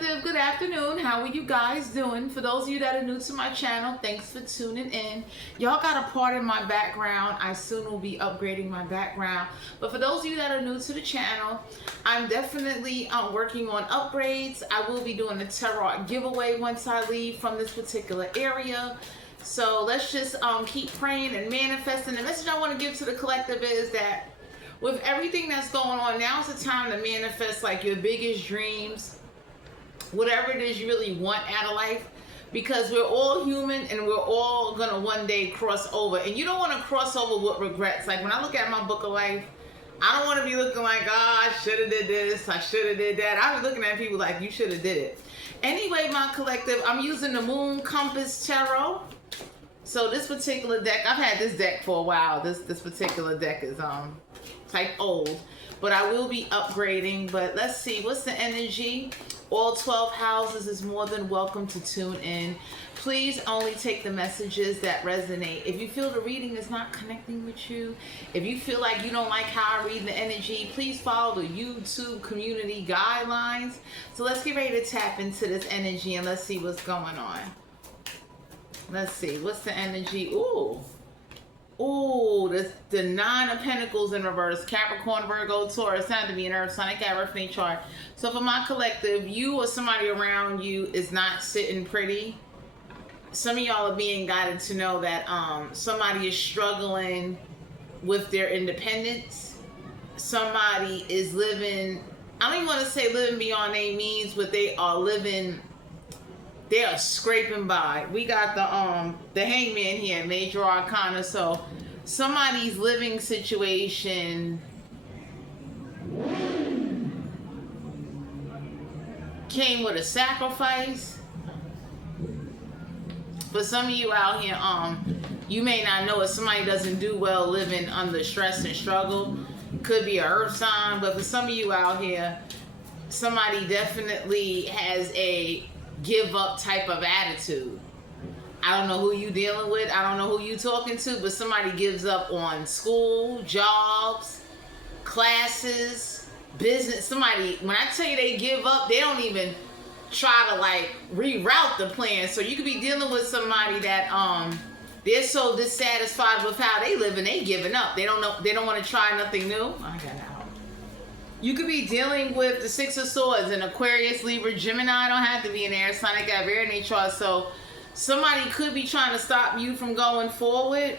Collective, good afternoon. How are you guys doing? For those of you that are new to my channel, thanks for tuning in. Y'all got a part in my background. I soon will be upgrading my background. But for those of you that are new to the channel, I'm definitely working on upgrades. I will be doing a tarot giveaway once I leave from this particular area. So let's just keep praying and manifesting. The message I want to give to the collective is that with everything that's going on, now's the time to manifest like your biggest dreams, whatever it is you really want out of life, because we're all human and we're all gonna one day cross over, and you don't want to cross over with regrets. Like when I look at my book of life, I don't want to be looking like, oh, I should have did this, I should have did that. I was looking at people like, you should have did it. Anyway, my collective, I'm using the Moon Compass Tarot. So this particular deck, I've had this deck for a while. This particular deck is type old, but I will be upgrading. But let's see, what's the energy? All 12 houses is more than welcome to tune in. Please only take the messages that resonate. If you feel the reading is not connecting with you, if you feel like you don't like how I read the energy, please follow the YouTube community guidelines. So let's get ready to tap into this energy and let's see what's going on. Let's see, what's the energy? Ooh, the Nine of Pentacles in reverse. Capricorn, Virgo, Taurus, sound to be an earth sign. I got birthday chart. So for my collective, you or somebody around you is not sitting pretty. Some of y'all are being guided to know that somebody is struggling with their independence. Somebody is living, I don't even want to say living beyond their means, but they are living, they are scraping by. We got the Hangman here, Major Arcana. So somebody's living situation came with a sacrifice. For some of you out here, you may not know if somebody doesn't do well living under stress and struggle. Could be an earth sign, but for some of you out here, somebody definitely has a give up type of attitude. I don't know who you dealing with. I don't know who you talking to, but somebody gives up on school, jobs, classes, business. Somebody, when I tell you they give up, they don't even try to like reroute the plan. So you could be dealing with somebody that they're so dissatisfied with how they live and they giving up. They don't know, they don't want to try nothing new. I got it. You could be dealing with the Six of Swords, an Aquarius, Libra, Gemini. Don't have to be an air sign. I got very nature. So somebody could be trying to stop you from going forward.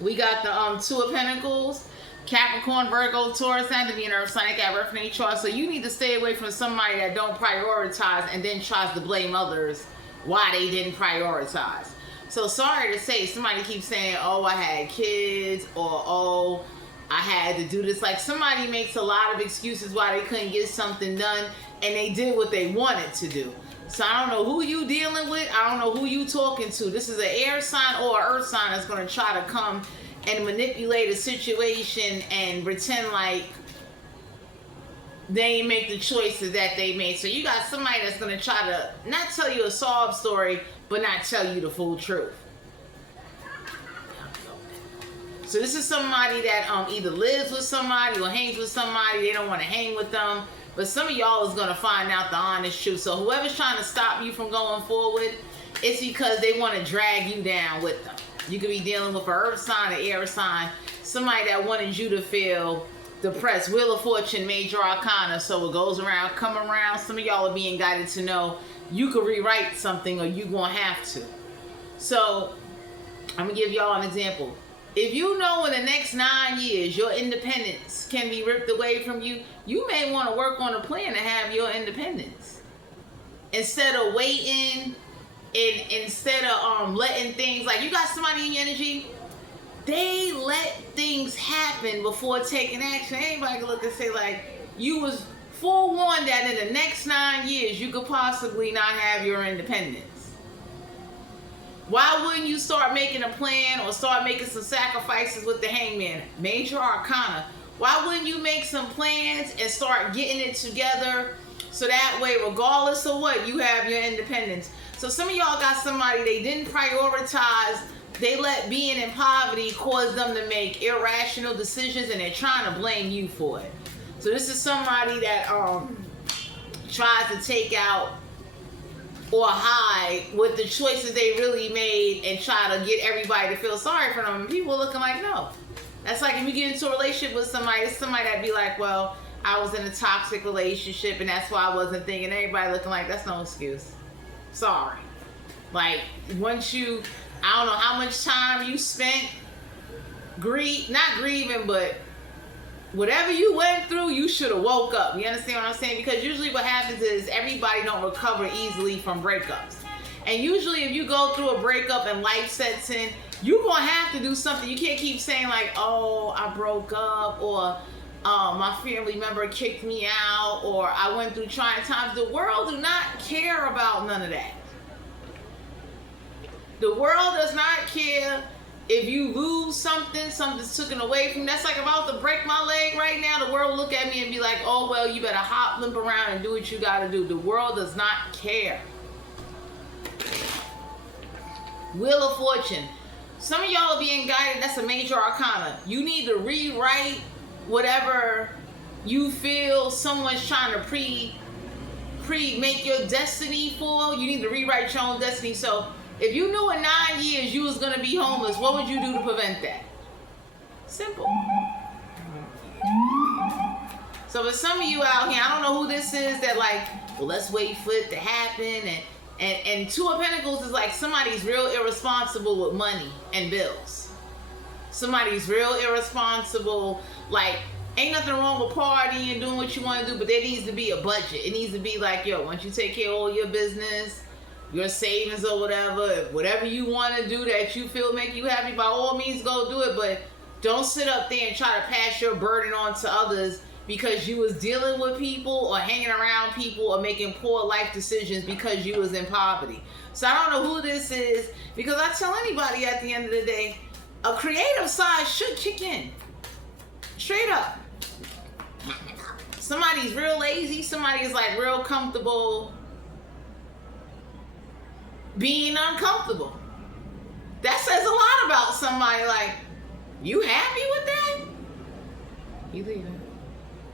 We got the Two of Pentacles, Capricorn, Virgo, Taurus, and to be an earth sign. I got birth nature. So you need to stay away from somebody that don't prioritize and then tries to blame others why they didn't prioritize. So sorry to say, somebody keeps saying, oh, I had kids, or oh, I had to do this. Like somebody makes a lot of excuses why they couldn't get something done, and they did what they wanted to do. So I don't know who you dealing with. I don't know who you talking to. This is an air sign or an earth sign that's going to try to come and manipulate a situation and pretend like they ain't make the choices that they made. So you got somebody that's going to try to not tell you a sob story, but not tell you the full truth. So this is somebody that either lives with somebody or hangs with somebody. They don't want to hang with them. But some of y'all is going to find out the honest truth. So whoever's trying to stop you from going forward, it's because they want to drag you down with them. You could be dealing with an earth sign, an air sign, somebody that wanted you to feel depressed. Wheel of Fortune, Major Arcana. So it goes around, come around. Some of y'all are being guided to know you could rewrite something or you going to have to. So I'm going to give y'all an example. If you know in the next 9 years your independence can be ripped away from you, you may want to work on a plan to have your independence. Instead of waiting and instead of letting things, like you got somebody in your energy, they let things happen before taking action. Anybody can look and say like, you was forewarned that in the next 9 years you could possibly not have your independence. Why wouldn't you start making a plan or start making some sacrifices with the Hangman? Major Arcana. Why wouldn't you make some plans and start getting it together so that way, regardless of what, you have your independence? So some of y'all got somebody, they didn't prioritize. They let being in poverty cause them to make irrational decisions, and they're trying to blame you for it. So this is somebody that tries to take out or hide with the choices they really made and try to get everybody to feel sorry for them. And people are looking like, no. That's like if you get into a relationship with somebody, it's somebody that'd be like, well, I was in a toxic relationship and that's why I wasn't thinking. Everybody looking like, that's no excuse. Sorry. Like, once you, I don't know how much time you spent not grieving, but whatever you went through, you should have woke up. You understand what I'm saying? Because usually what happens is everybody don't recover easily from breakups. And usually if you go through a breakup and life sets in, you're going to have to do something. You can't keep saying like, oh, I broke up, or my family member kicked me out, or I went through trying times. The world do not care about none of that. The world does not care if you lose something, something's taken away from you. That's like if I was to break my leg right now, the world look at me and be like, oh, well, you better hop, limp around and do what you got to do. The world does not care. Wheel of Fortune. Some of y'all are being guided. That's a major arcana. You need to rewrite whatever you feel someone's trying to make your destiny for. You need to rewrite your own destiny. So if you knew in 9 years you was going to be homeless, what would you do to prevent that? Simple. So for some of you out here, I don't know who this is that like, well, let's wait for it to happen. And Two of Pentacles is like somebody's real irresponsible with money and bills. Somebody's real irresponsible. Like, ain't nothing wrong with partying and doing what you want to do, but there needs to be a budget. It needs to be like, yo, once you take care of all your business, your savings or whatever you want to do that you feel make you happy, by all means go do it. But don't sit up there and try to pass your burden on to others because you was dealing with people or hanging around people or making poor life decisions because you was in poverty. So I don't know who this is, because I tell anybody at the end of the day, a creative side should kick in. Straight up. Somebody's real lazy, somebody is like real comfortable being uncomfortable. That says a lot about somebody. Like, you happy with that? You leaving.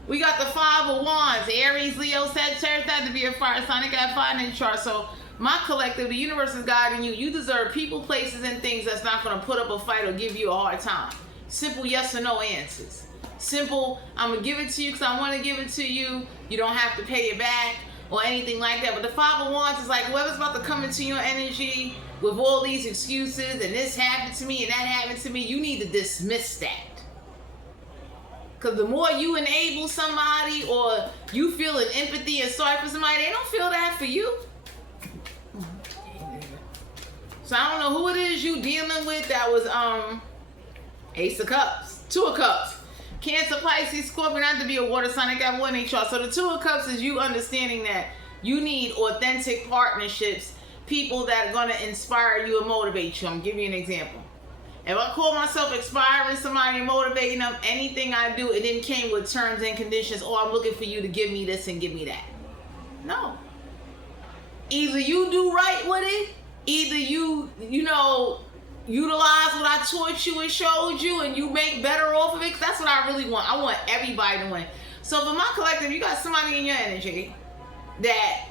We got the Five of Wands, Aries, Leo, Sagittarius. That to be a fire sign. They got fire in the chart. So my collective, the universe is guiding you. You deserve people, places, and things that's not going to put up a fight or give you a hard time. Simple yes or no answers. Simple, I'm going to give it to you because I want to give it to you. You don't have to pay it back or anything like that. But the Five of Wands is like, whoever's about to come into your energy with all these excuses and this happened to me and that happened to me, you need to dismiss that. Because the more you enable somebody or you feel an empathy and sorry for somebody, they don't feel that for you. So I don't know who it is you dealing with. That was Ace of Cups, Two of Cups. Cancer, Pisces, Scorpio, not to be a water sign. They got one in each chart. So the Two of Cups is you understanding that you need authentic partnerships, people that are going to inspire you and motivate you. I'm gonna give you an example. If I call myself inspiring somebody and motivating them, anything I do, it didn't came with terms and conditions. Oh, I'm looking for you to give me this and give me that. No. Either you do right with it, either you utilize what I taught you and showed you and you make better off of it. That's what I really want. I want everybody to win. So for my collective, you got somebody in your energy that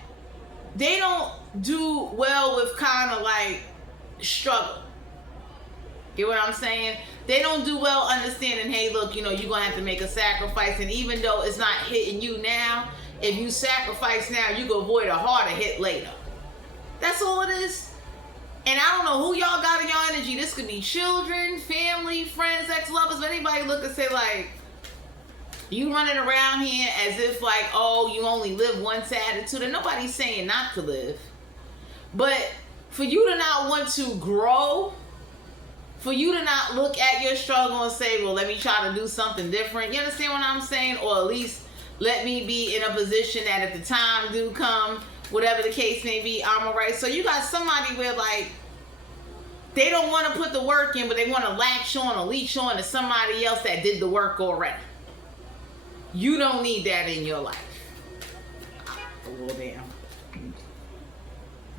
they don't do well with kind of like struggle. Get what I'm saying? They don't do well understanding, hey, look, you're going to have to make a sacrifice. And even though it's not hitting you now, if you sacrifice now, you can avoid a harder hit later. That's all it is. And I don't know who y'all got in your energy. This could be children, family, friends, ex-lovers. But anybody look and say, like, you running around here as if like, oh, you only live once attitude. And nobody's saying not to live. But for you to not want to grow, for you to not look at your struggle and say, well, let me try to do something different. You understand what I'm saying? Or at least let me be in a position that if the time do come, whatever the case may be, I'm all right. So you got somebody where like, they don't want to put the work in, but they want to latch on or leech on to somebody else that did the work already. You don't need that in your life. Oh, damn.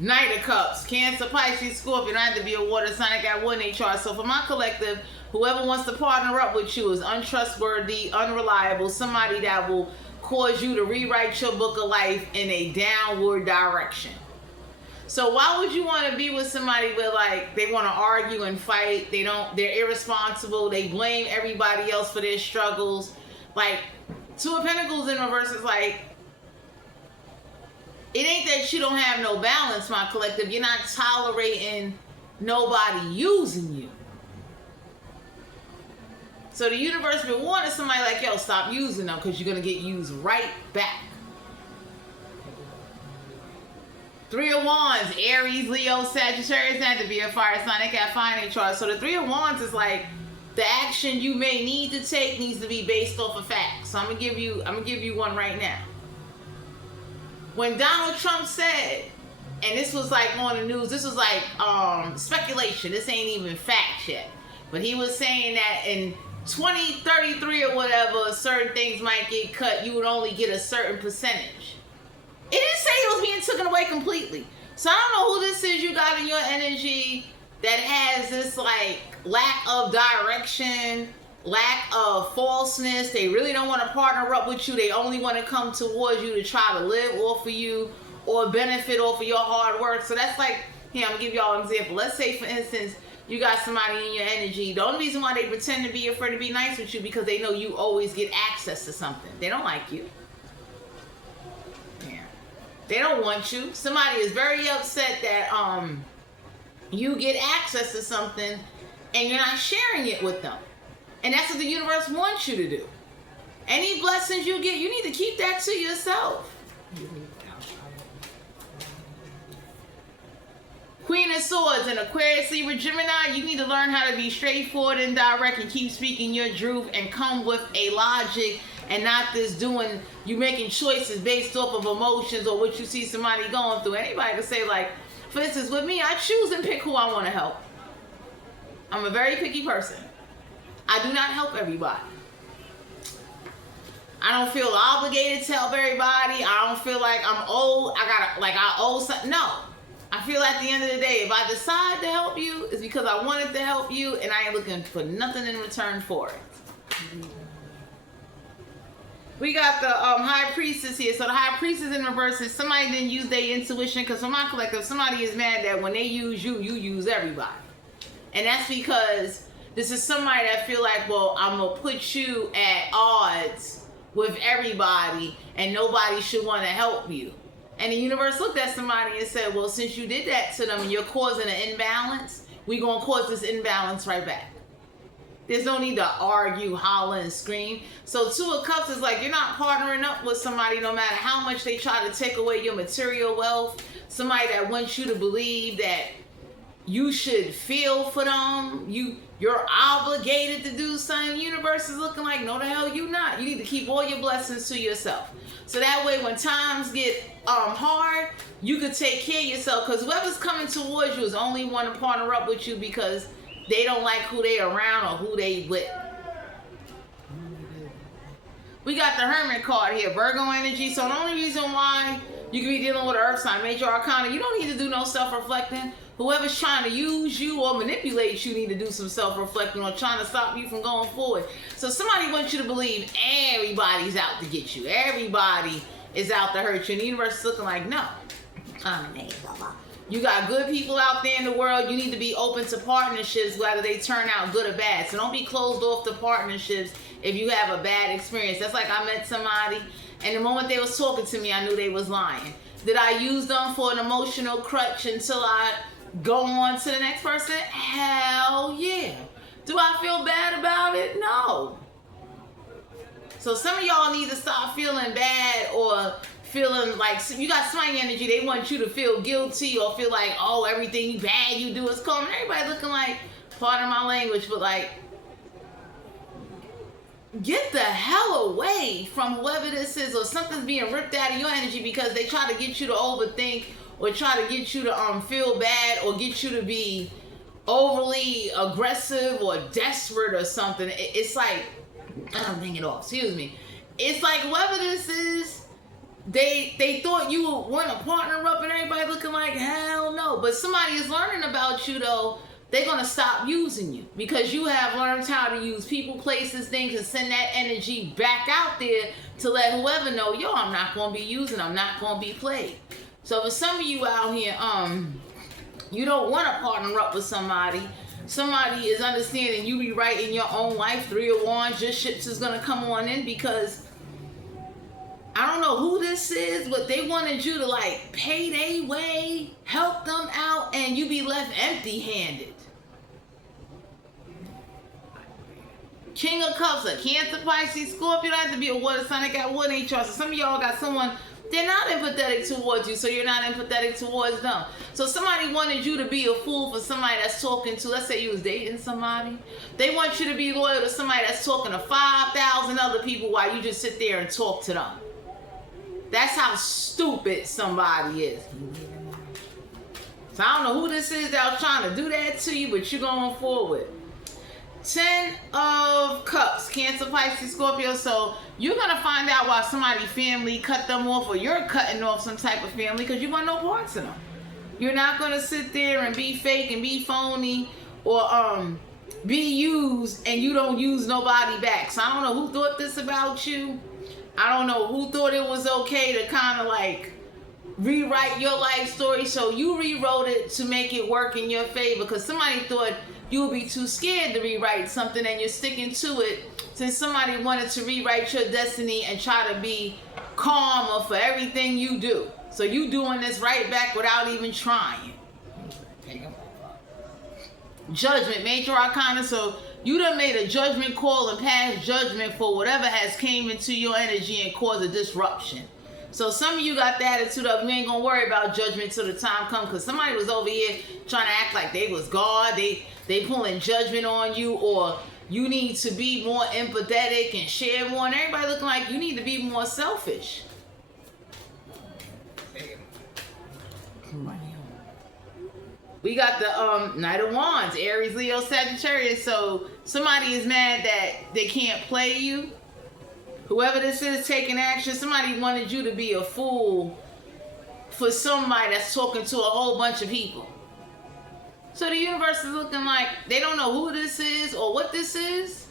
Knight of Cups, Cancer, Pisces, Scorpio. Don't have to be a water sign. I got one in chart. So for my collective, whoever wants to partner up with you is untrustworthy, unreliable, somebody that will cause you to rewrite your book of life in a downward direction. So why would you want to be with somebody where like they want to argue and fight? They're irresponsible. They blame everybody else for their struggles. Like, Two of Pentacles in reverse is like, it ain't that you don't have no balance, my collective. You're not tolerating nobody using you. So the universe been warning somebody like, yo, stop using them because you're going to get used right back. Three of Wands, Aries, Leo, Sagittarius, and to be a fire sign, they got fine in chart. So the Three of Wands is like, the action you may need to take needs to be based off of facts. So I'm gonna give you one right now. When Donald Trump said, and this was like on the news, this was like speculation, this ain't even facts yet, but he was saying that in 2033 or whatever, certain things might get cut, you would only get a certain percentage. It didn't say it was being taken away completely. So I don't know who this is you got in your energy that has this like lack of direction, lack of falseness. They really don't want to partner up with you. They only want to come towards you to try to live off of you or benefit off of your hard work. So that's like, here, I'm going to give y'all an example. Let's say, for instance, you got somebody in your energy. The only reason why they pretend to be afraid to be nice with you because they know you always get access to something. They don't like you. Yeah. They don't want you. Somebody is very upset that you get access to something and you're not sharing it with them. And that's what the universe wants you to do. Any blessings you get, you need to keep that to yourself. Queen of Swords and Aquarius, Libra, Gemini, you need to learn how to be straightforward and direct and keep speaking your truth and come with a logic and not this doing, you making choices based off of emotions or what you see somebody going through. Anybody can say like, for instance, with me, I choose and pick who I want to help. I'm a very picky person. I do not help everybody. I don't feel obligated to help everybody. I don't feel like I'm old. I owe something. No. I feel at the end of the day, if I decide to help you, it's because I wanted to help you and I ain't looking for nothing in return for it. We got the High Priestess here. So the High Priestess in reverse is somebody didn't use their intuition, because for my collective, somebody is mad that when they use you, you use everybody. And that's because this is somebody that feel like, well, I'm going to put you at odds with everybody and nobody should want to help you. And the universe looked at somebody and said, well, since you did that to them and you're causing an imbalance, we're going to cause this imbalance right back. There's no need to argue, holler, and scream. So Two of Cups is like, you're not partnering up with somebody no matter how much they try to take away your material wealth. Somebody that wants you to believe that you should feel for them. You're obligated to do something. The universe is looking like, no the hell you not. You need to keep all your blessings to yourself. So that way when times get hard, you could take care of yourself, because whoever's coming towards you is only want to partner up with you because they don't like who they around or who they with. We got the Hermit card here, Virgo energy. So the only reason why you can be dealing with an Earth sign, Major Arcana, you don't need to do no self-reflecting. Whoever's trying to use you or manipulate you need to do some self-reflecting or trying to stop you from going forward. So somebody wants you to believe everybody's out to get you. Everybody is out to hurt you. And the universe is looking like, no. You got good people out there in the world. You need to be open to partnerships, whether they turn out good or bad. So don't be closed off to partnerships if you have a bad experience. That's like I met somebody, and the moment they was talking to me, I knew they was lying. Did I use them for an emotional crutch until I go on to the next person? Hell yeah. Do I feel bad about it? No. So some of y'all need to stop feeling bad or feeling like you got swing energy. They want you to feel guilty or feel like, oh, everything bad you do is common. Everybody looking like, pardon my language, but like, get the hell away from whoever this is, or something's being ripped out of your energy because they try to get you to overthink or try to get you to feel bad or get you to be overly aggressive or desperate or something. It's like, I'm thinking it off, excuse me. It's like whoever this is, they thought you would want to partner up and everybody looking like, hell no. But somebody is learning about you though. They're going to stop using you because you have learned how to use people, places, things, and send that energy back out there to let whoever know, yo, I'm not going to be used and I'm not going to be played. So for some of you out here, you don't want to partner up with somebody. Somebody is understanding you rewriting your own life. 3 of Wands, your ships is going to come on in because I don't know who this is, but they wanted you to like pay their way, help them out, and you be left empty-handed. King of Cups, a Cancer, Pisces, Scorpio. Don't have to be a water sign. They got water in So some of y'all got someone, they're not empathetic towards you, so you're not empathetic towards them. So somebody wanted you to be a fool for somebody that's talking to, let's say you was dating somebody. They want you to be loyal to somebody that's talking to 5,000 other people while you just sit there and talk to them. That's how stupid somebody is. So I don't know who this is that was trying to do that to you, but you're going forward. 10 of Cups, Cancer, Pisces, Scorpio. So you're going to find out why somebody's family cut them off, or you're cutting off some type of family because you want no parts of them. You're not going to sit there and be fake and be phony or be used and you don't use nobody back. So I don't know who thought this about you. I don't know who thought it was okay to kind of like rewrite your life story. So you rewrote it to make it work in your favor because somebody thought you would be too scared to rewrite something and you're sticking to it since somebody wanted to rewrite your destiny and try to be calmer for everything you do. So you doing this right back without even trying. Judgment, Major Arcana. So you done made a judgment call and passed judgment for whatever has came into your energy and caused a disruption. So some of you got the attitude of, we ain't gonna worry about judgment till the time comes, because somebody was over here trying to act like they was God, they pulling judgment on you, or you need to be more empathetic and share more, and everybody looking like you need to be more selfish. We got the Knight of Wands, Aries, Leo, Sagittarius. So somebody is mad that they can't play you. Whoever this is taking action, somebody wanted you to be a fool for somebody that's talking to a whole bunch of people. So the universe is looking like they don't know who this is or what this is,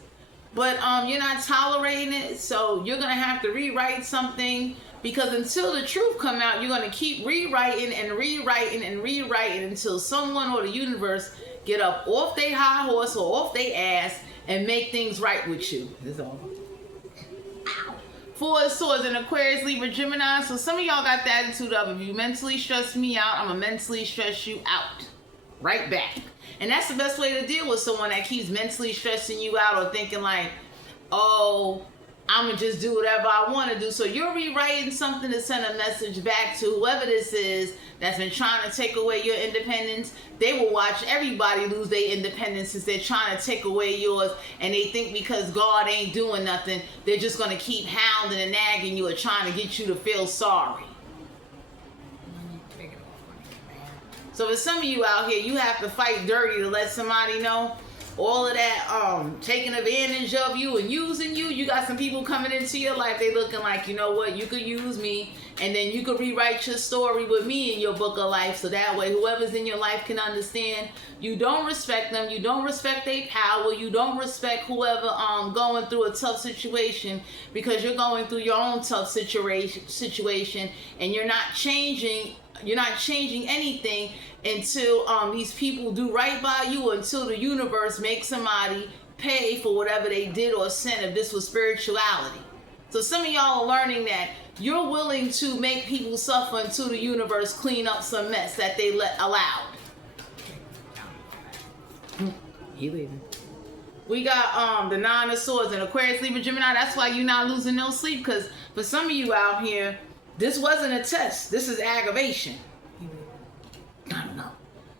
but you're not tolerating it. So you're gonna have to rewrite something, because until the truth come out, you're gonna keep rewriting and rewriting and rewriting until someone or the universe get up off their high horse or off their ass and make things right with you. That's all. 4 of Swords in Aquarius, Libra, Gemini. So some of y'all got the attitude of, if you mentally stress me out, I'm gonna mentally stress you out. Right back. And that's the best way to deal with someone that keeps mentally stressing you out or thinking like, oh, I'm gonna just do whatever I want to do. So you're rewriting something to send a message back to whoever this is that's been trying to take away your independence. They will watch everybody lose their independence since they're trying to take away yours, and they think because God ain't doing nothing, they're just gonna keep hounding and nagging you or trying to get you to feel sorry. So for some of you out here, you have to fight dirty to let somebody know. All of that taking advantage of you and using you. You got some people coming into your life, they looking like, you know what, you could use me, and then you could rewrite your story with me in your book of life, so that way whoever's in your life can understand you don't respect them, you don't respect their power, you don't respect whoever going through a tough situation, because you're going through your own tough situation and you're not changing anything until these people do right by you, until the universe makes somebody pay for whatever they did or sent, if this was spirituality. So some of y'all are learning that you're willing to make people suffer until the universe clean up some mess that they allowed. He leaving. We got the 9 of Swords in Aquarius, Libra, Gemini. That's why you're not losing no sleep, because for some of you out here, this wasn't a test. This is aggravation. I don't know.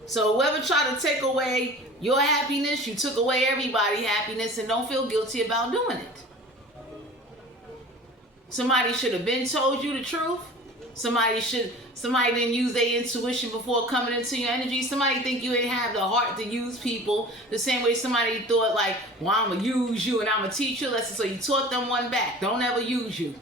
So whoever tried to take away your happiness, you took away everybody's happiness, and don't feel guilty about doing it. Somebody should have been told you the truth. Somebody didn't use their intuition before coming into your energy. Somebody think you didn't have the heart to use people. The same way somebody thought like, well, I'm going to use you and I'm going to teach you a lesson. So you taught them one back. Don't ever use you.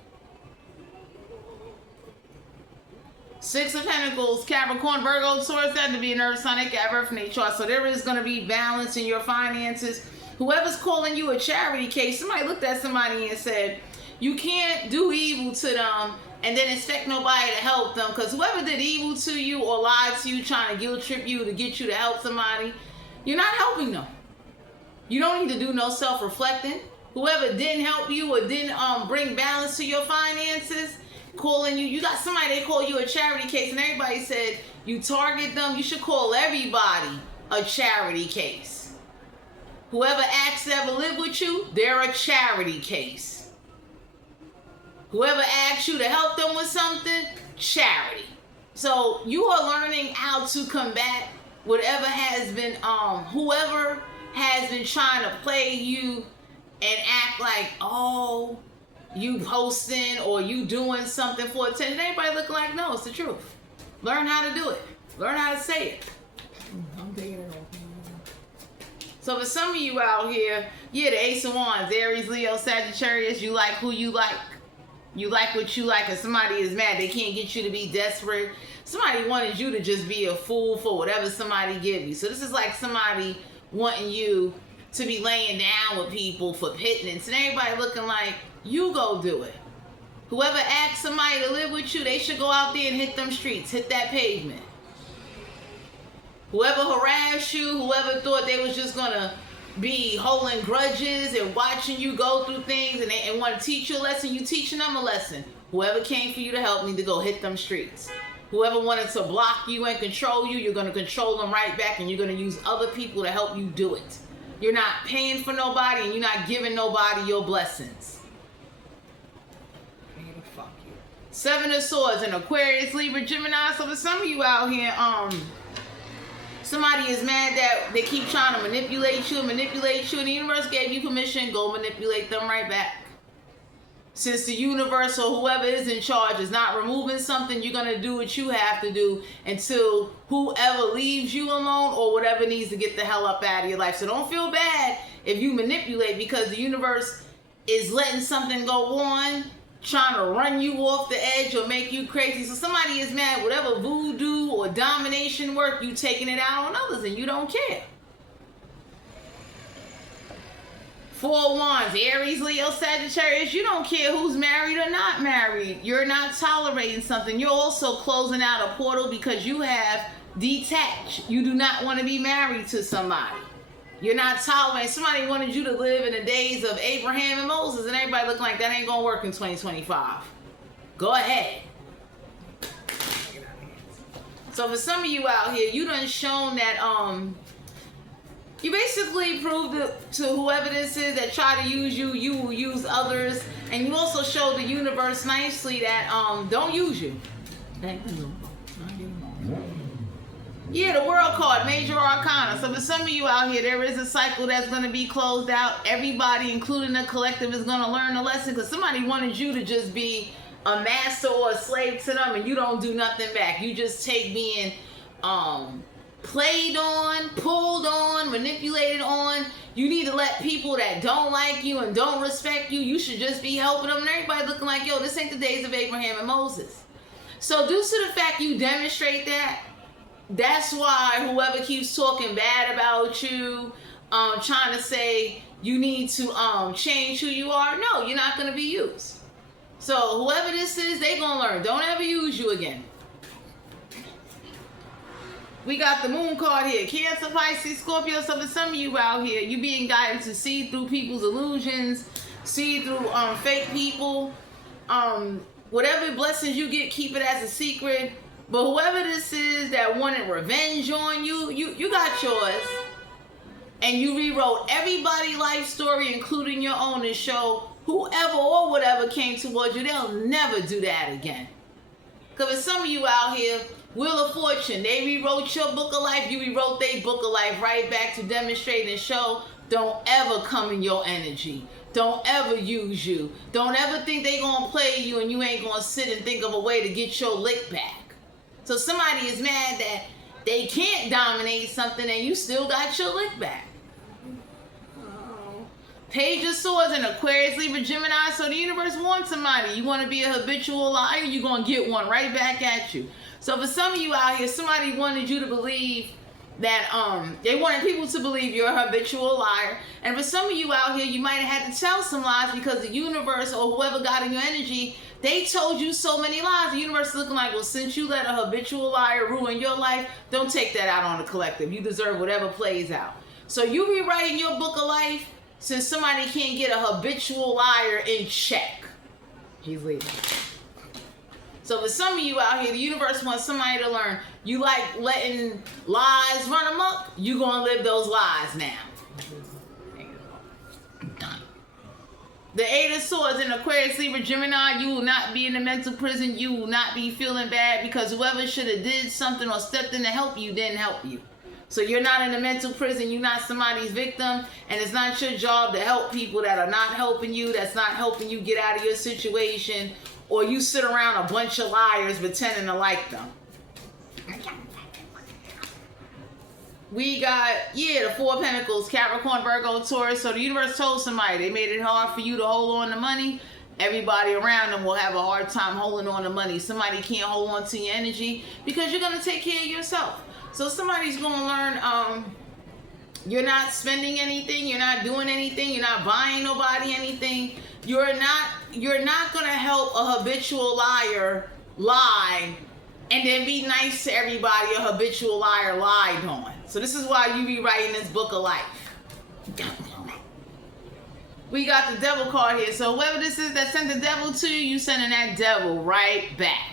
6 of Pentacles, Capricorn, Virgo, Taurus, that to be an earth sign, ever from their chart. So there is going to be balance in your finances. Whoever's calling you a charity case, somebody looked at somebody and said, You can't do evil to them and then expect nobody to help them, because whoever did evil to you or lied to you, trying to guilt trip you to get you to help somebody, you're not helping them. You don't need to do no self-reflecting. Whoever didn't help you or didn't bring balance to your finances, calling you, you got somebody, they call you a charity case, and everybody said you target them. You should call everybody a charity case. Whoever asks to ever live with you, they're a charity case. Whoever asks you to help them with something, charity. So you are learning how to combat whatever has been, whoever has been trying to play you and act like, oh, you posting or you doing something for attention. Everybody looking like, no, it's the truth. Learn how to do it. Learn how to say it. I'm taking it off. So for some of you out here, yeah, the Ace of Wands, Aries, Leo, Sagittarius, you like who you like. You like what you like, and somebody is mad. They can't get you to be desperate. Somebody wanted you to just be a fool for whatever somebody give you. So this is like somebody wanting you to be laying down with people for pittance, and everybody looking like, you go do it. Whoever asks somebody to live with you, they should go out there and hit them streets, hit that pavement. Whoever harassed you, whoever thought they was just gonna be holding grudges and watching you go through things and want to teach you a lesson, you teaching them a lesson. Whoever came for you to help need to go hit them streets. Whoever wanted to block you and control you, you're going to control them right back, and you're going to use other people to help you do it. You're not paying for nobody, and you're not giving nobody your blessings. Fuck you. Seven of Swords, and Aquarius, Libra, Gemini. So for some of you out here, somebody is mad that they keep trying to manipulate you, and the universe gave you permission, go manipulate them right back. Since the universe or whoever is in charge is not removing something, you're going to do what you have to do until whoever leaves you alone or whatever needs to get the hell up out of your life. So don't feel bad if you manipulate, because the universe is letting something go on, trying to run you off the edge or make you crazy. So somebody is mad, whatever voodoo or domination work, you taking it out on others and you don't care. Four Wands, Aries, Leo, Sagittarius, you don't care who's married or not married. You're not tolerating something. You're also closing out a portal because you have detached. You do not want to be married to somebody. You're not tolerating. Somebody wanted you to live in the days of Abraham and Moses, and everybody looking like that ain't gonna work in 2025. Go ahead. So for some of you out here, you done shown that you basically proved to whoever this is that try to use you, you will use others, and you also showed the universe nicely that don't use you. Yeah, the World card, Major Arcana. So for some of you out here, there is a cycle that's going to be closed out. Everybody, including the collective, is going to learn a lesson, because somebody wanted you to just be a master or a slave to them, and you don't do nothing back. You just take being played on, pulled on, manipulated on. You need to let people that don't like you and don't respect you, you should just be helping them, and everybody looking like, yo, this ain't the days of Abraham and Moses. So due to the fact you demonstrate that, that's why whoever keeps talking bad about you, trying to say you need to change who you are, no, you're not going to be used. So whoever this is, they going to learn. Don't ever use you again. We got the Moon card here. Cancer, Pisces, Scorpio. So for some of you out here, you being guided to see through people's illusions, see through fake people. Whatever blessings you get, keep it as a secret. But whoever this is that wanted revenge on you, you got yours. And you rewrote everybody's life story, including your own, and show whoever or whatever came towards you, they'll never do that again. Because for some of you out here, Wheel of Fortune, they rewrote your book of life, you rewrote their book of life right back to demonstrate and show, don't ever come in your energy. Don't ever use you. Don't ever think they gonna play you and you ain't gonna sit and think of a way to get your lick back. So somebody is mad that they can't dominate something and you still got your lick back. Page of Swords and Aquarius, Libra, Gemini. So the universe wants somebody. You want to be a habitual liar, you're going to get one right back at you. So for some of you out here, somebody wanted you to believe that they wanted people to believe you're a habitual liar. And for some of you out here, you might have had to tell some lies because the universe or whoever got in your energy, they told you so many lies. The universe is looking like, well, since you let a habitual liar ruin your life, don't take that out on the collective. You deserve whatever plays out. So you rewriting your book of life since somebody can't get a habitual liar in check. He's leaving. So for some of you out here, the universe wants somebody to learn. You like letting lies run amok, you gonna live those lies now. The Eight of Swords in Aquarius, Libra, Gemini, you will not be in a mental prison. You will not be feeling bad because whoever should have did something or stepped in to help you didn't help you. So you're not in a mental prison. You're not somebody's victim. And it's not your job to help people that are not helping you, that's not helping you get out of your situation. Or you sit around a bunch of liars pretending to like them. We got, the Four of Pentacles, Capricorn, Virgo, Taurus. So the universe told somebody they made it hard for you to hold on to money. Everybody around them will have a hard time holding on to money. Somebody can't hold on to your energy because you're going to take care of yourself. So somebody's going to learn you're not spending anything. You're not doing anything. You're not buying nobody anything. You're not going to help a habitual liar lie and then be nice to everybody a habitual liar lied on. So this is why you be writing this book of life. We got the devil card here. So whoever this is that sent the devil to you, you sending that devil right back.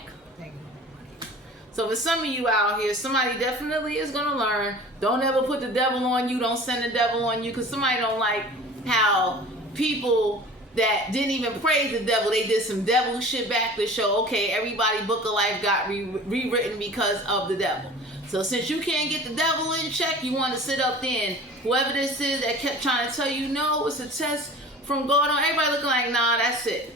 So for some of you out here, somebody definitely is going to learn. Don't ever put the devil on you. Don't send the devil on you because somebody don't like how people that didn't even praise the devil, they did some devil shit back to show, okay, everybody book of life got rewritten because of the devil. So since you can't get the devil in check, you want to sit up there and whoever this is that kept trying to tell you, no, it's a test from God on, everybody looking like, nah, that's it.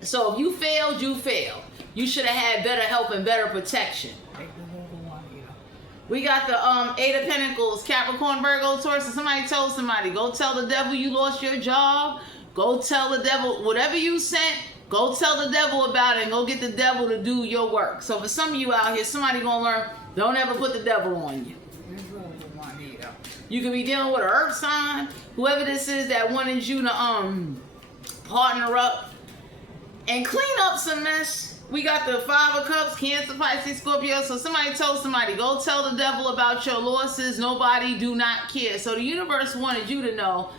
So if you failed, you failed. You should have had better help and better protection. We got the Eight of Pentacles, Capricorn, Virgo, Taurus. And somebody told somebody, go tell the devil you lost your job. Go tell the devil, whatever you sent, go tell the devil about it and go get the devil to do your work. So for some of you out here, somebody gonna learn, don't ever put the devil on you. You could be dealing with an earth sign, whoever this is that wanted you to partner up and clean up some mess. We got the Five of Cups, Cancer, Pisces, Scorpio. So somebody told somebody, go tell the devil about your losses. Nobody do not care. So the universe wanted you to know,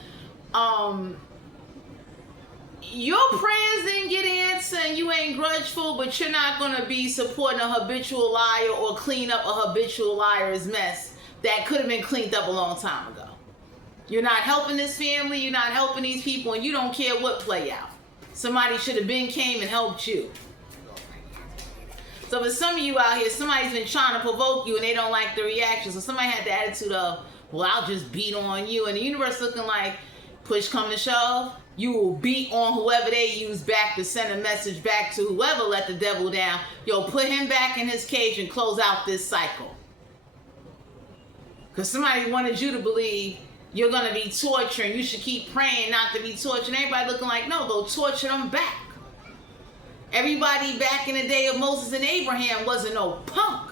your prayers didn't get answered and you ain't grudgeful, but you're not going to be supporting a habitual liar or clean up a habitual liar's mess that could have been cleaned up a long time ago. You're not helping this family, you're not helping these people, and you don't care what play out. Somebody should have been came and helped you. So for some of you out here, somebody's been trying to provoke you and they don't like the reaction. So somebody had the attitude of, well, I'll just beat on you. And the universe looking like, push come to shove, you will beat on whoever they use back to send a message back to whoever let the devil down. Yo, put him back in his cage and close out this cycle. Because somebody wanted you to believe you're going to be torturing. You should keep praying not to be tortured. And everybody looking like, no, go torture them back. Everybody back in the day of Moses and Abraham wasn't no punk.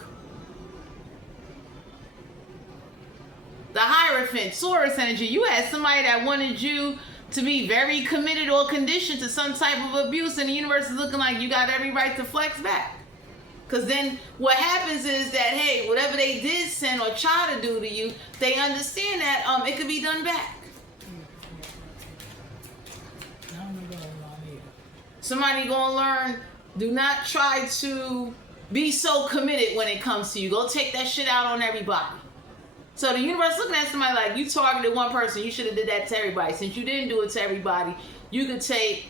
The Hierophant, Taurus energy, you had somebody that wanted you to be very committed or conditioned to some type of abuse, and the universe is looking like you got every right to flex back. Because then what happens is that, hey, whatever they did send or try to do to you, they understand that it could be done back. Somebody gonna learn, do not try to be so committed when it comes to you. Go take that shit out on everybody. So the universe looking at somebody like, you targeted one person, you should have did that to everybody. Since you didn't do it to everybody, you could take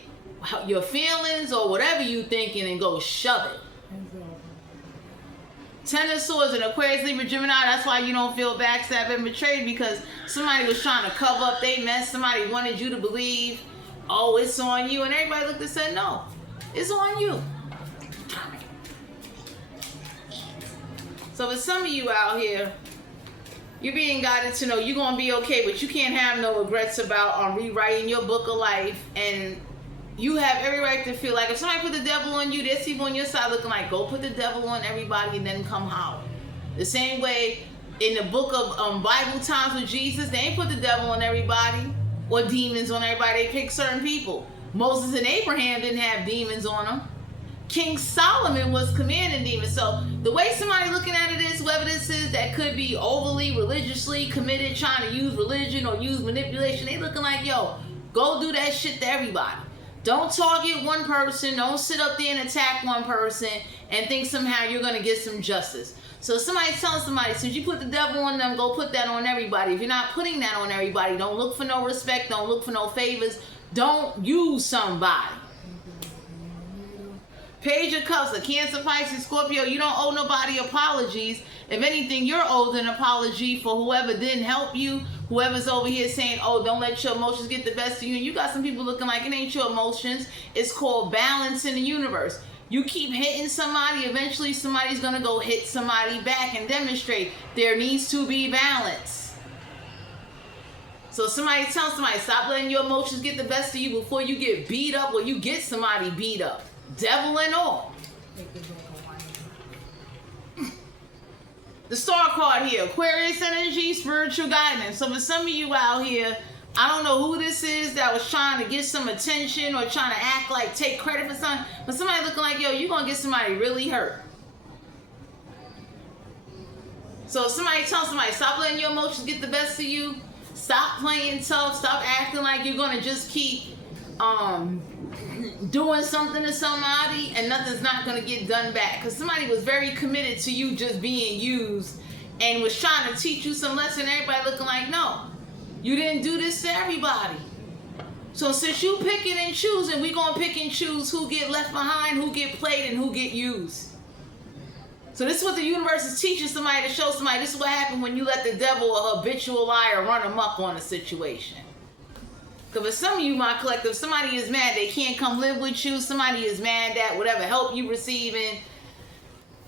your feelings or whatever you thinking and go shove it. Ten of Swords in Aquarius, Libra, Gemini. That's why you don't feel backstabbed and betrayed, because somebody was trying to cover up their mess. Somebody wanted you to believe, oh, it's on you. And everybody looked and said, no, it's on you. So for some of you out here, you're being guided to know you're going to be okay, but you can't have no regrets about rewriting your book of life. And you have every right to feel like if somebody put the devil on you, there's people on your side looking like, go put the devil on everybody and then come holler. The same way in the book of Bible times with Jesus, they ain't put the devil on everybody or demons on everybody. They picked certain people. Moses and Abraham didn't have demons on them. King Solomon was commanding demons. So the way somebody looking at it is, whoever this is that could be overly religiously committed, trying to use religion or use manipulation, they looking like, yo, go do that shit to everybody. Don't target one person. Don't sit up there and attack one person and think somehow you're going to get some justice. So somebody's telling somebody, since you put the devil on them, go put that on everybody. If you're not putting that on everybody, don't look for no respect. Don't look for no favors. Don't use somebody. Page of Cups, a Cancer, Pisces, Scorpio, you don't owe nobody apologies. If anything, you're owed an apology for whoever didn't help you, whoever's over here saying, oh, don't let your emotions get the best of you. And you got some people looking like it ain't your emotions. It's called balance in the universe. You keep hitting somebody, eventually somebody's going to go hit somebody back and demonstrate there needs to be balance. So somebody tell somebody, stop letting your emotions get the best of you before you get beat up or you get somebody beat up. Devil and all. The star card here, Aquarius energy, spiritual guidance. So for some of you out here, I don't know who this is that was trying to get some attention or trying to act like take credit for something, but somebody looking like, yo, you're going to get somebody really hurt. So if somebody tells somebody, stop letting your emotions get the best of you, stop playing tough, stop acting like you're going to just keep doing something to somebody and nothing's not going to get done back. Because somebody was very committed to you just being used and was trying to teach you some lesson. Everybody looking like, no, you didn't do this to everybody. So since you picking and choosing, we going to pick and choose who get left behind, who get played, and who get used. So this is what the universe is teaching somebody, to show somebody this is what happened when you let the devil, a habitual liar, run amok on a situation. Because for some of you, my collective, somebody is mad they can't come live with you. Somebody is mad that whatever help you receiving,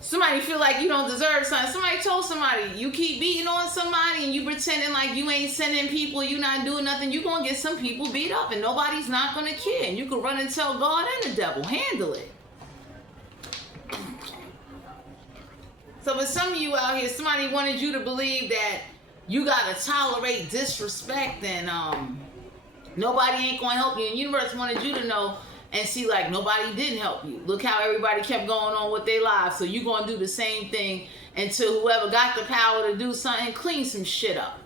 somebody feel like you don't deserve something. Somebody told somebody, you keep beating on somebody and you pretending like you ain't sending people, you not doing nothing, you going to get some people beat up and nobody's not going to care. And you can run and tell God and the devil, handle it. So for some of you out here, somebody wanted you to believe that you got to tolerate disrespect and nobody ain't going to help you. And the universe wanted you to know and see like nobody didn't help you. Look how everybody kept going on with their lives. So you're going to do the same thing until whoever got the power to do something, clean some shit up.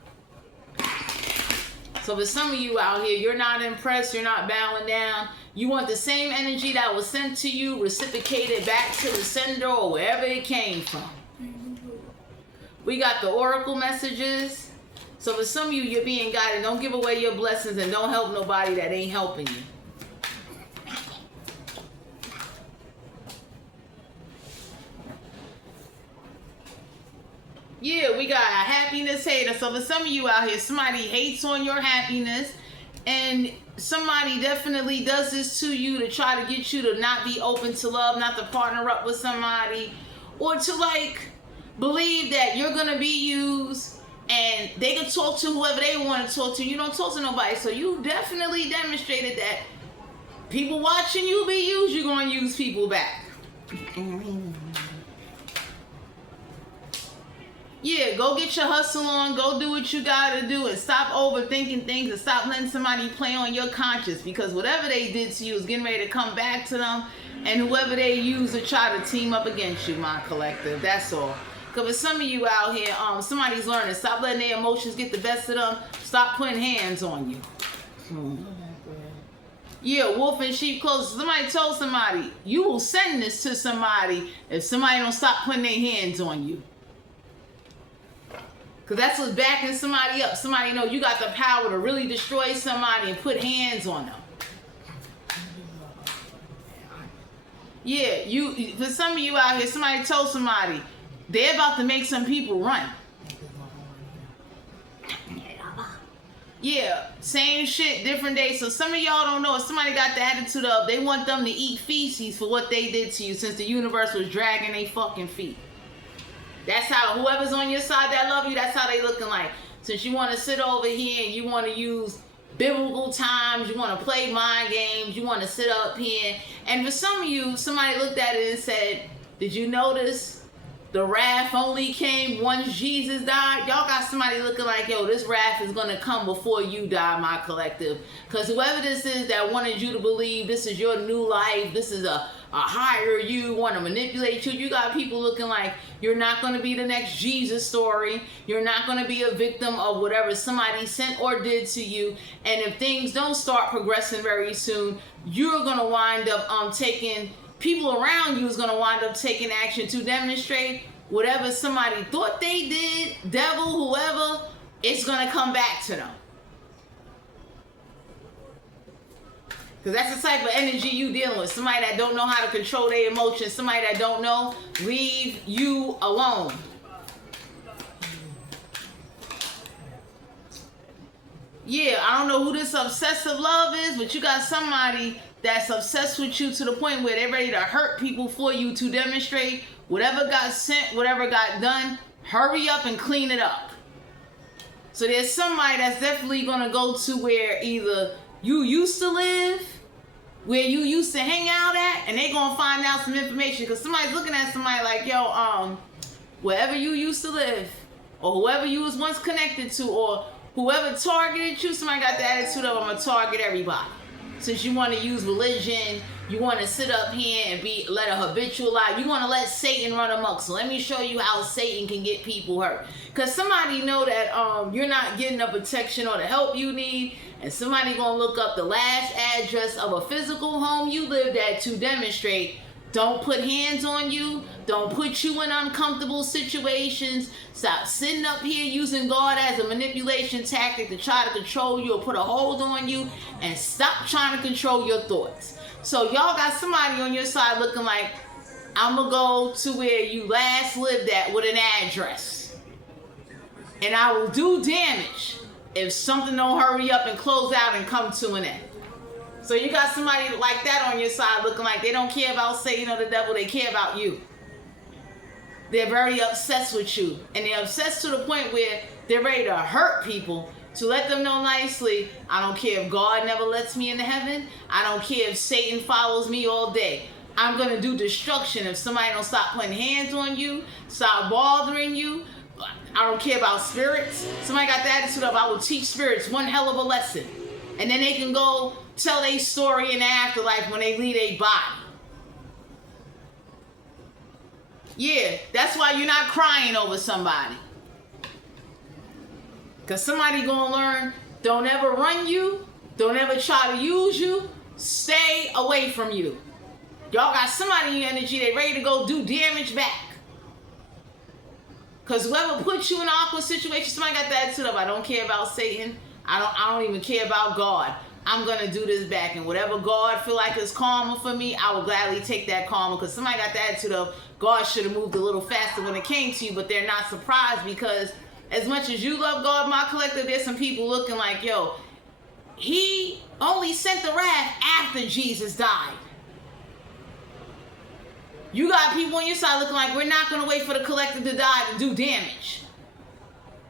So for some of you out here, you're not impressed, you're not bowing down. You want the same energy that was sent to you reciprocated back to the sender or wherever it came from. We got the oracle messages. So for some of you, you're being guided. Don't give away your blessings and don't help nobody that ain't helping you. Yeah, we got a happiness hater. So for some of you out here, somebody hates on your happiness and somebody definitely does this to you to try to get you to not be open to love, not to partner up with somebody, or to like believe that you're going to be used and they can talk to whoever they want to talk to. You don't talk to nobody. So you definitely demonstrated that people watching you be used, you're going to use people back. Yeah, go get your hustle on. Go do what you got to do and stop overthinking things and stop letting somebody play on your conscience, because whatever they did to you is getting ready to come back to them, and whoever they use to try to team up against you, my collective. That's all. Because for some of you out here, somebody's learning. Stop letting their emotions get the best of them. Stop putting hands on you. Yeah, wolf in sheep clothes. Somebody told somebody, you will send this to somebody if somebody don't stop putting their hands on you. Because that's what's backing somebody up. Somebody know you got the power to really destroy somebody and put hands on them. Yeah, for some of you out here, somebody told somebody, they're about to make some people run. Yeah, same shit, different day. So some of y'all don't know if somebody got the attitude of they want them to eat feces for what they did to you, since the universe was dragging their fucking feet. That's how whoever's on your side that love you, that's how they looking like. Since you want to sit over here and you want to use biblical times, you want to play mind games, you want to sit up here. And for some of you, somebody looked at it and said, did you notice the wrath only came once Jesus died. Y'all got somebody looking like, yo, this wrath is gonna come before you die, my collective. Because whoever this is that wanted you to believe this is your new life, this is a higher you, want to manipulate you. You got people looking like you're not going to be the next Jesus story. You're not going to be a victim of whatever somebody sent or did to you. And if things don't start progressing very soon, you're going to wind up taking, people around you is going to wind up taking action to demonstrate whatever somebody thought they did, devil, whoever, it's going to come back to them. Because that's the type of energy you dealing with. Somebody that don't know how to control their emotions. Somebody that don't know, leave you alone. Yeah, I don't know who this obsessive love is, but you got somebody that's obsessed with you to the point where they're ready to hurt people for you to demonstrate whatever got sent, whatever got done, hurry up and clean it up. So there's somebody that's definitely going to go to where either you used to live, where you used to hang out at, and they gonna find out some information because somebody's looking at somebody like, yo, wherever you used to live, or whoever you was once connected to, or whoever targeted you, somebody got the attitude of, I'm gonna target everybody. Since you want to use religion, you want to sit up here and let a habitual lie. You want to let Satan run amok. So let me show you how Satan can get people hurt. Because somebody know that you're not getting the protection or the help you need. And somebody going to look up the last address of a physical home you lived at to demonstrate. Don't put hands on you. Don't put you in uncomfortable situations. Stop sitting up here using God as a manipulation tactic to try to control you or put a hold on you. And stop trying to control your thoughts. So y'all got somebody on your side looking like, I'm going to go to where you last lived at with an address. And I will do damage if something don't hurry up and close out and come to an end. So you got somebody like that on your side looking like they don't care about Satan or the devil, they care about you. They're very obsessed with you. And they're obsessed to the point where they're ready to hurt people to let them know nicely, I don't care if God never lets me into heaven. I don't care if Satan follows me all day. I'm going to do destruction if somebody don't stop putting hands on you, stop bothering you. I don't care about spirits. Somebody got the attitude of, I will teach spirits one hell of a lesson. And then they can go tell their story in the afterlife when they leave their body. Yeah, that's why you're not crying over somebody. Because somebody gonna learn, don't ever run you, don't ever try to use you, stay away from you. Y'all got somebody in your energy, they ready to go do damage back. Because whoever put you in an awkward situation, somebody got that attitude of, I don't care about Satan, I don't even care about God. I'm going to do this back. And whatever God feel like is karma for me, I will gladly take that karma. Because somebody got the attitude of, God should have moved a little faster when it came to you, but they're not surprised because as much as you love God, my collective, there's some people looking like, yo, he only sent the wrath after Jesus died. You got people on your side looking like, we're not going to wait for the collective to die to do damage.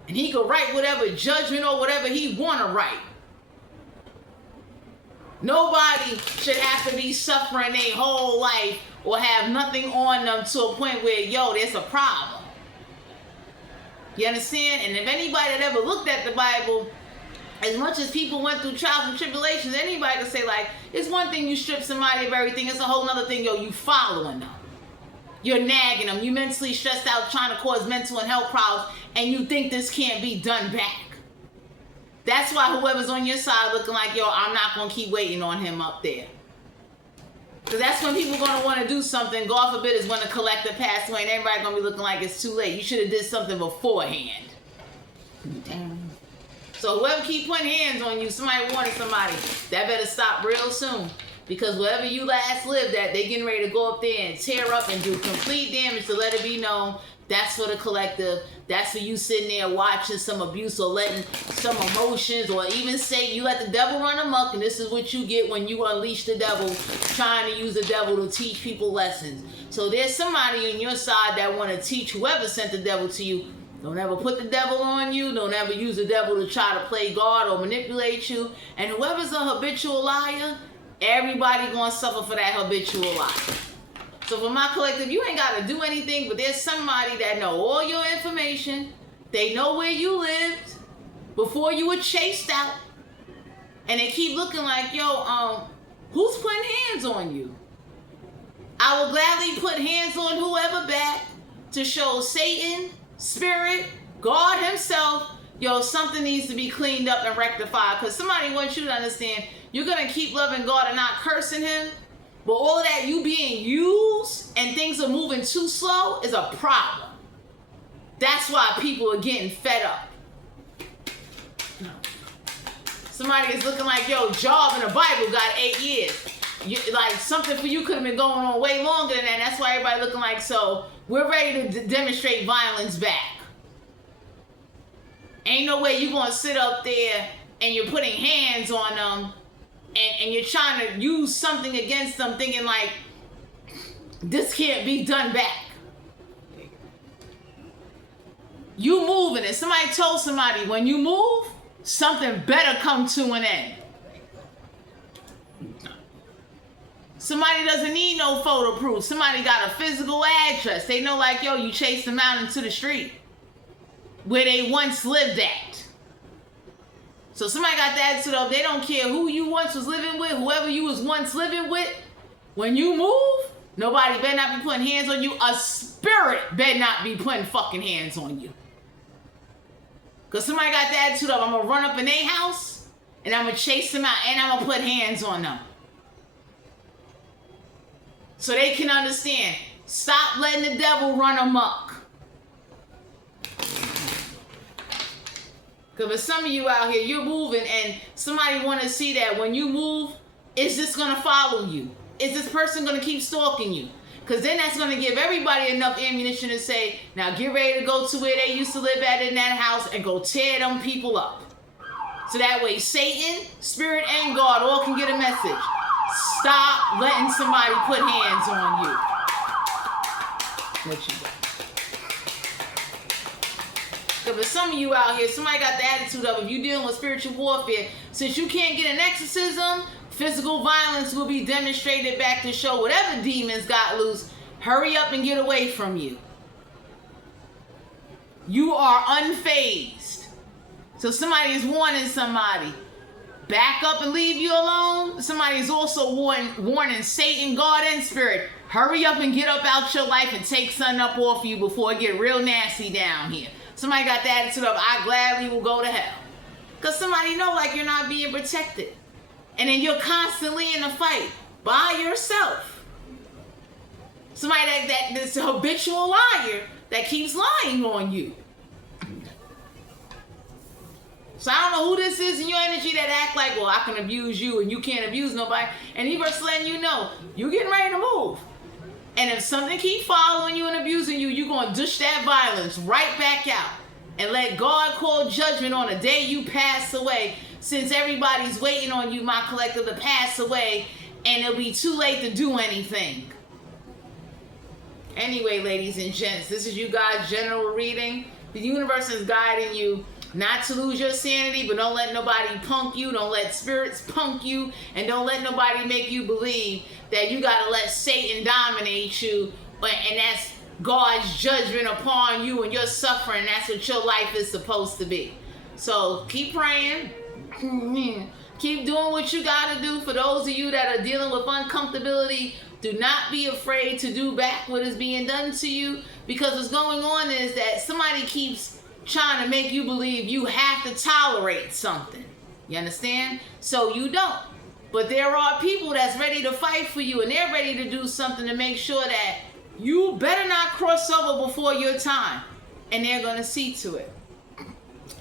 And he could write whatever judgment or whatever he want to write. Nobody should have to be suffering their whole life or have nothing on them to a point where, yo, there's a problem. You understand? And if anybody that ever looked at the Bible, as much as people went through trials and tribulations, anybody can say, like, it's one thing you strip somebody of everything. It's a whole other thing, yo, you following them. You're nagging them. You mentally stressed out trying to cause mental and health problems, and you think this can't be done back. That's why whoever's on your side looking like, yo, I'm not going to keep waiting on him up there. Because that's when people are going to want to do something. God forbid is when the collector passed away and everybody going to be looking like it's too late. You should have did something beforehand. Damn. So whoever keep putting hands on you, somebody wanted somebody, that better stop real soon. Because wherever you last lived at, they getting ready to go up there and tear up and do complete damage to let it be known that's for the collective. That's for you sitting there watching some abuse or letting some emotions, or even say you let the devil run amok, and this is what you get when you unleash the devil, trying to use the devil to teach people lessons. So there's somebody on your side that want to teach whoever sent the devil to you. Don't ever put the devil on you. Don't ever use the devil to try to play God or manipulate you. And whoever's a habitual liar, everybody gonna suffer for that habitual lie. So for my collective, you ain't got to do anything, but there's somebody that know all your information. They know where you lived before you were chased out. And they keep looking like, yo, who's putting hands on you? I will gladly put hands on whoever back to show Satan, spirit, God himself, yo, something needs to be cleaned up and rectified. Because somebody wants you to understand, you're going to keep loving God and not cursing him. But all of that, you being used and things are moving too slow is a problem. That's why people are getting fed up. Somebody is looking like, yo, Job in the Bible got 8 years. Like, something for you could have been going on way longer than that. That's why everybody looking like, so we're ready to demonstrate violence back. Ain't no way you're going to sit up there and you're putting hands on them and you're trying to use something against them thinking like, this can't be done back. You moving it. Somebody told somebody, when you move, something better come to an end. Somebody doesn't need no photo proof. Somebody got a physical address. They know like, yo, you chased them out into the street where they once lived at. So somebody got the attitude of, they don't care who you once was living with, whoever you was once living with. When you move, nobody better not be putting hands on you. A spirit better not be putting fucking hands on you. Because somebody got the attitude of, I'm going to run up in their house and I'm going to chase them out and I'm going to put hands on them. So they can understand. Stop letting the devil run amok. Because for some of you out here, you're moving and somebody want to see that when you move, is this going to follow you? Is this person going to keep stalking you? Because then that's going to give everybody enough ammunition to say, now get ready to go to where they used to live at in that house and go tear them people up. So that way Satan, spirit, and God all can get a message. Stop letting somebody put hands on you. What you got? Because for some of you out here, somebody got the attitude of, if you're dealing with spiritual warfare, since you can't get an exorcism, physical violence will be demonstrated back to show whatever demons got loose, hurry up and get away from you. You are unfazed. So somebody is warning somebody, back up and leave you alone. Somebody is also warning Satan, God, and spirit, hurry up and get up out your life and take something up off you before it get real nasty down here. Somebody got the attitude of, I gladly will go to hell. Because somebody know like you're not being protected. And then you're constantly in a fight by yourself. Somebody that's a habitual liar that keeps lying on you. So I don't know who this is in your energy that act like, well, I can abuse you and you can't abuse nobody. And he was letting you know, you getting ready to move. And if something keep following you and abusing you, you're going to dish that violence right back out. And let God call judgment on the day you pass away. Since everybody's waiting on you, my collective, to pass away. And it'll be too late to do anything. Anyway, ladies and gents, this is you guys' general reading. The universe is guiding you not to lose your sanity, but don't let nobody punk you. Don't let spirits punk you. And don't let nobody make you believe that you got to let Satan dominate you. And that's God's judgment upon you and your suffering. That's what your life is supposed to be. So keep praying. Keep doing what you got to do. For those of you that are dealing with uncomfortability, do not be afraid to do back what is being done to you. Because what's going on is that somebody keeps trying to make you believe you have to tolerate something. You understand? So you don't. But there are people that's ready to fight for you, and they're ready to do something to make sure that you better not cross over before your time. And they're going to see to it.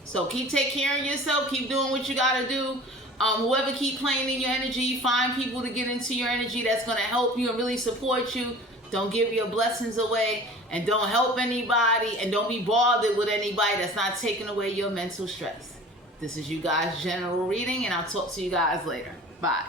So keep taking care of yourself. Keep doing what you got to do. Whoever keep playing in your energy, find people to get into your energy that's going to help you and really support you. Don't give your blessings away, and don't help anybody, and don't be bothered with anybody that's not taking away your mental stress. This is you guys' general reading, and I'll talk to you guys later. Bye.